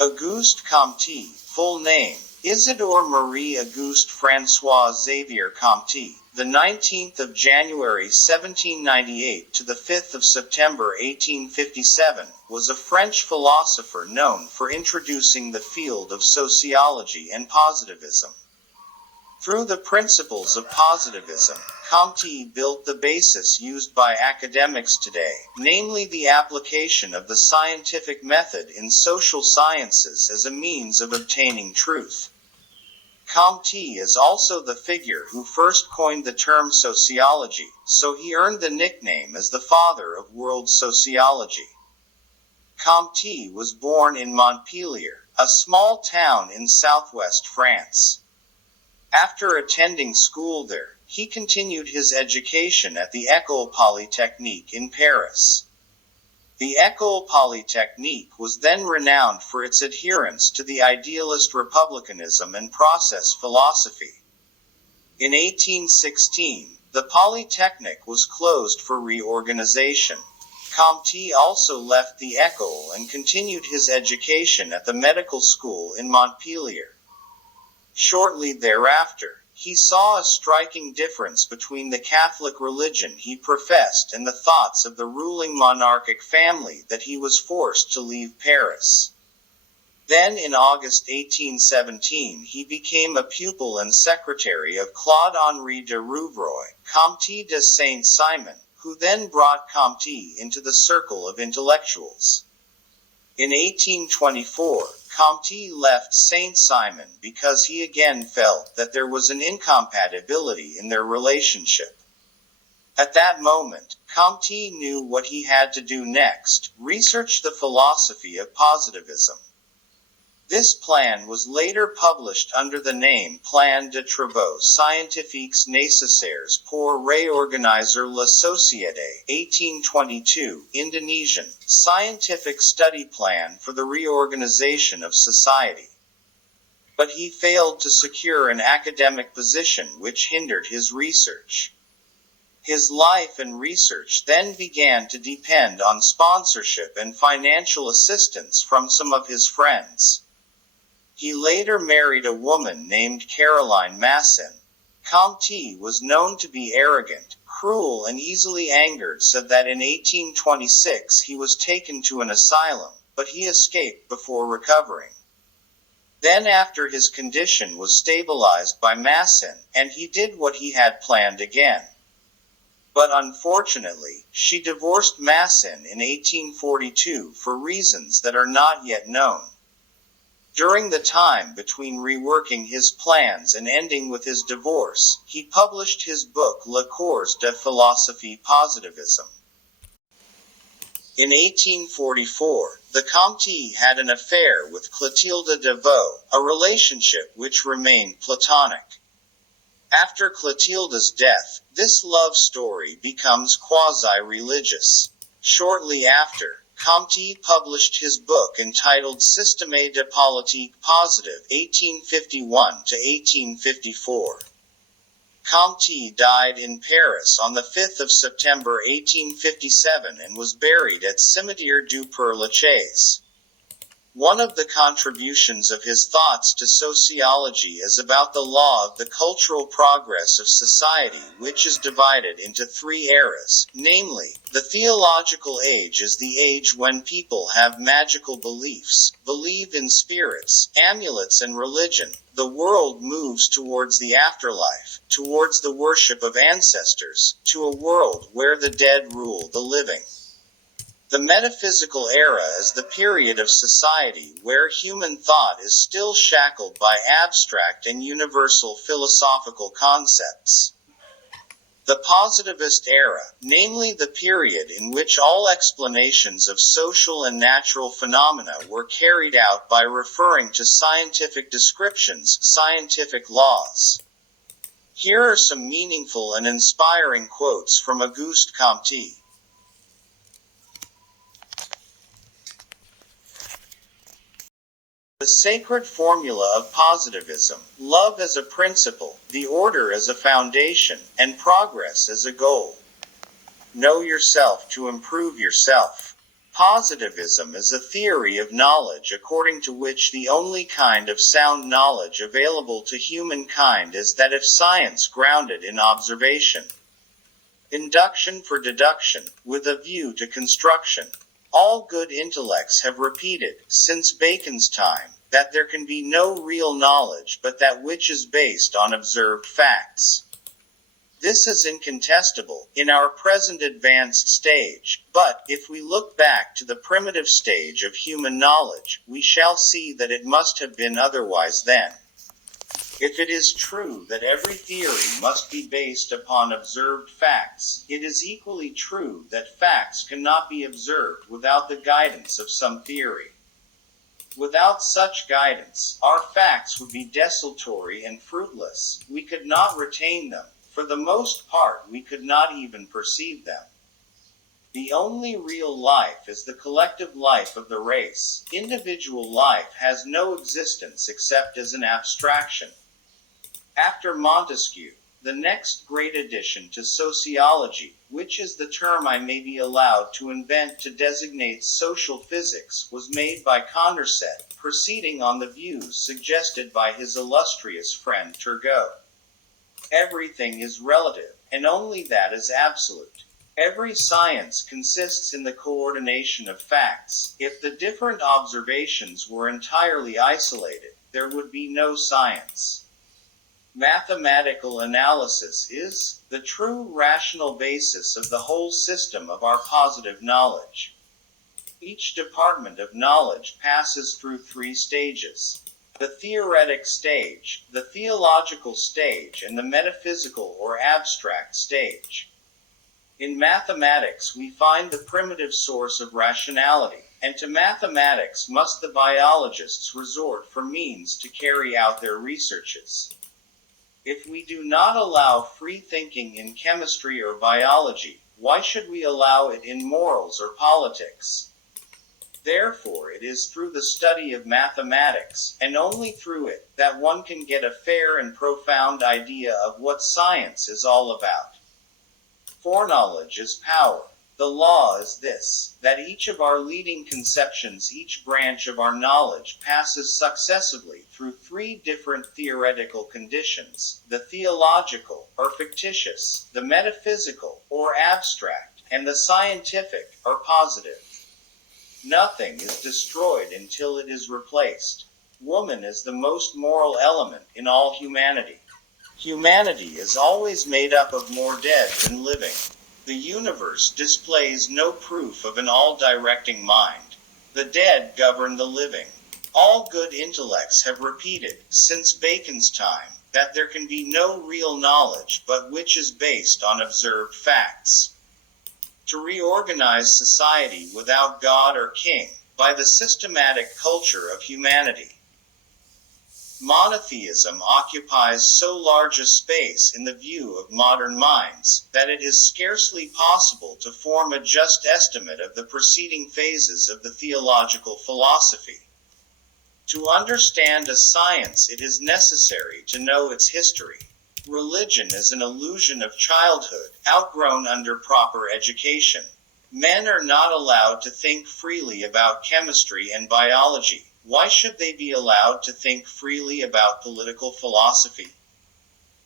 Auguste Comte, full name, Isidore Marie Auguste François Xavier Comte, the 19th of January 1798 to the 5th of September 1857, was a French philosopher known for introducing the field of sociology and positivism. Through the principles of positivism, Comte built the basis used by academics today, namely the application of the scientific method in social sciences as a means of obtaining truth. Comte is also the figure who first coined the term sociology, so he earned the nickname as the father of world sociology. Comte was born in Montpellier, a small town in southwest France. After attending school there, he continued his education at the École Polytechnique in Paris. The École Polytechnique was then renowned for its adherence to the idealist republicanism and process philosophy. In 1816, the Polytechnic was closed for reorganization. Comte also left the École and continued his education at the medical school in Montpellier. Shortly thereafter, he saw a striking difference between the Catholic religion he professed and the thoughts of the ruling monarchic family that he was forced to leave Paris. Then in August 1817 he became a pupil and secretary of Claude-Henri de Rouvroy, Comte de Saint-Simon, who then brought Comte into the circle of intellectuals. In 1824, Comte left Saint-Simon because he again felt that there was an incompatibility in their relationship. At that moment, Comte knew what he had to do next: research the philosophy of positivism. This plan was later published under the name Plan de Travaux Scientifiques Nécessaires pour réorganiser la société, 1822, Indonesian, Scientific Study Plan for the Reorganization of Society. But he failed to secure an academic position, which hindered his research. His life and research then began to depend on sponsorship and financial assistance from some of his friends. He later married a woman named Caroline Massin. Comte was known to be arrogant, cruel and easily angered, so that in 1826 he was taken to an asylum, but he escaped before recovering. Then after his condition was stabilized by Massin, and he did what he had planned again. But unfortunately, she divorced Massin in 1842 for reasons that are not yet known. During the time between reworking his plans and ending with his divorce, he published his book Le Cours de Philosophie Positivisme. In 1844, the Comte had an affair with Clotilde de Vaux, a relationship which remained platonic. After Clotilde's death, this love story becomes quasi-religious. Shortly after, Comte published his book entitled Système de politique positive, 1851 to 1854. Comte died in Paris on the 5th of September 1857 and was buried at Cimetière du Père-Lachaise. One of the contributions of his thoughts to sociology is about the law of the cultural progress of society, which is divided into three eras, namely, the theological age is the age when people have magical beliefs, believe in spirits, amulets and religion. The world moves towards the afterlife, towards the worship of ancestors, to a world where the dead rule the living. The metaphysical era is the period of society where human thought is still shackled by abstract and universal philosophical concepts. The positivist era, namely the period in which all explanations of social and natural phenomena were carried out by referring to scientific descriptions, scientific laws. Here are some meaningful and inspiring quotes from Auguste Comte. The sacred formula of positivism: love as a principle, the order as a foundation, and progress as a goal. Know yourself to improve yourself. Positivism is a theory of knowledge according to which the only kind of sound knowledge available to humankind is that of science grounded in observation. Induction for deduction, with a view to construction. All good intellects have repeated, since Bacon's time, that there can be no real knowledge but that which is based on observed facts. This is incontestable, in our present advanced stage, but, if we look back to the primitive stage of human knowledge, we shall see that it must have been otherwise then. If it is true that every theory must be based upon observed facts, it is equally true that facts cannot be observed without the guidance of some theory. Without such guidance, our facts would be desultory and fruitless. We could not retain them. For the most part, we could not even perceive them. The only real life is the collective life of the race. Individual life has no existence except as an abstraction. After Montesquieu, the next great addition to sociology, which is the term I may be allowed to invent to designate social physics, was made by Condorcet, proceeding on the views suggested by his illustrious friend Turgot. Everything is relative, and only that is absolute. Every science consists in the coordination of facts. If the different observations were entirely isolated, there would be no science. Mathematical analysis is the true rational basis of the whole system of our positive knowledge. Each department of knowledge passes through three stages: the theoretic stage, the theological stage, and the metaphysical or abstract stage. In mathematics we find the primitive source of rationality, and to mathematics must the biologists resort for means to carry out their researches. If we do not allow free thinking in chemistry or biology, why should we allow it in morals or politics? Therefore it is through the study of mathematics, and only through it, that one can get a fair and profound idea of what science is all about. Foreknowledge is power. The law is this, that each of our leading conceptions, each branch of our knowledge, passes successively through three different theoretical conditions: the theological, or fictitious, the metaphysical, or abstract, and the scientific, or positive. Nothing is destroyed until it is replaced. Woman is the most moral element in all humanity. Humanity is always made up of more dead than living. The universe displays no proof of an all-directing mind. The dead govern the living. All good intellects have repeated, since Bacon's time, that there can be no real knowledge but which is based on observed facts. To reorganize society without God or king, by the systematic culture of humanity. Monotheism occupies so large a space in the view of modern minds, that it is scarcely possible to form a just estimate of the preceding phases of the theological philosophy. To understand a science, it is necessary to know its history. Religion is an illusion of childhood, outgrown under proper education. Men are not allowed to think freely about chemistry and biology. Why should they be allowed to think freely about political philosophy?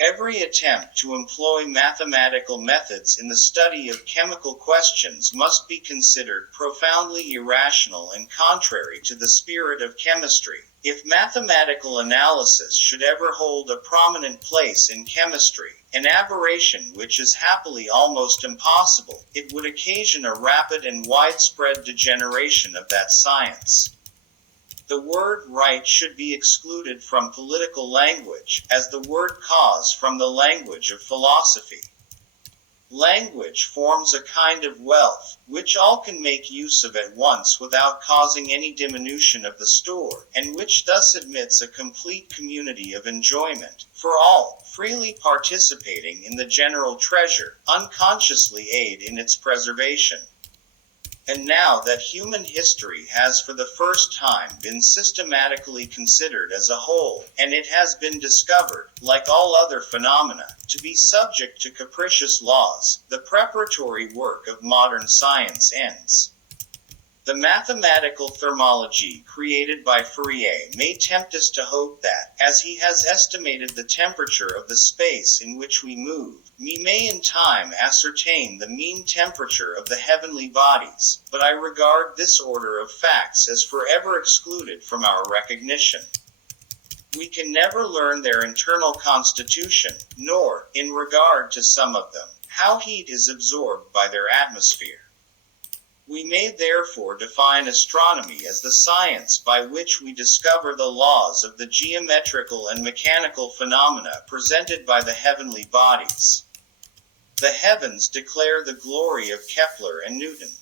Every attempt to employ mathematical methods in the study of chemical questions must be considered profoundly irrational and contrary to the spirit of chemistry. If mathematical analysis should ever hold a prominent place in chemistry, an aberration which is happily almost impossible, it would occasion a rapid and widespread degeneration of that science. The word right should be excluded from political language, as the word cause from the language of philosophy. Language forms a kind of wealth, which all can make use of at once without causing any diminution of the store, and which thus admits a complete community of enjoyment, for all, freely participating in the general treasure, unconsciously aid in its preservation. And now that human history has for the first time been systematically considered as a whole, and it has been discovered, like all other phenomena, to be subject to capricious laws, the preparatory work of modern science ends. The mathematical thermology created by Fourier may tempt us to hope that, as he has estimated the temperature of the space in which we move, we may in time ascertain the mean temperature of the heavenly bodies, but I regard this order of facts as forever excluded from our recognition. We can never learn their internal constitution, nor, in regard to some of them, how heat is absorbed by their atmosphere. We may therefore define astronomy as the science by which we discover the laws of the geometrical and mechanical phenomena presented by the heavenly bodies. The heavens declare the glory of Kepler and Newton.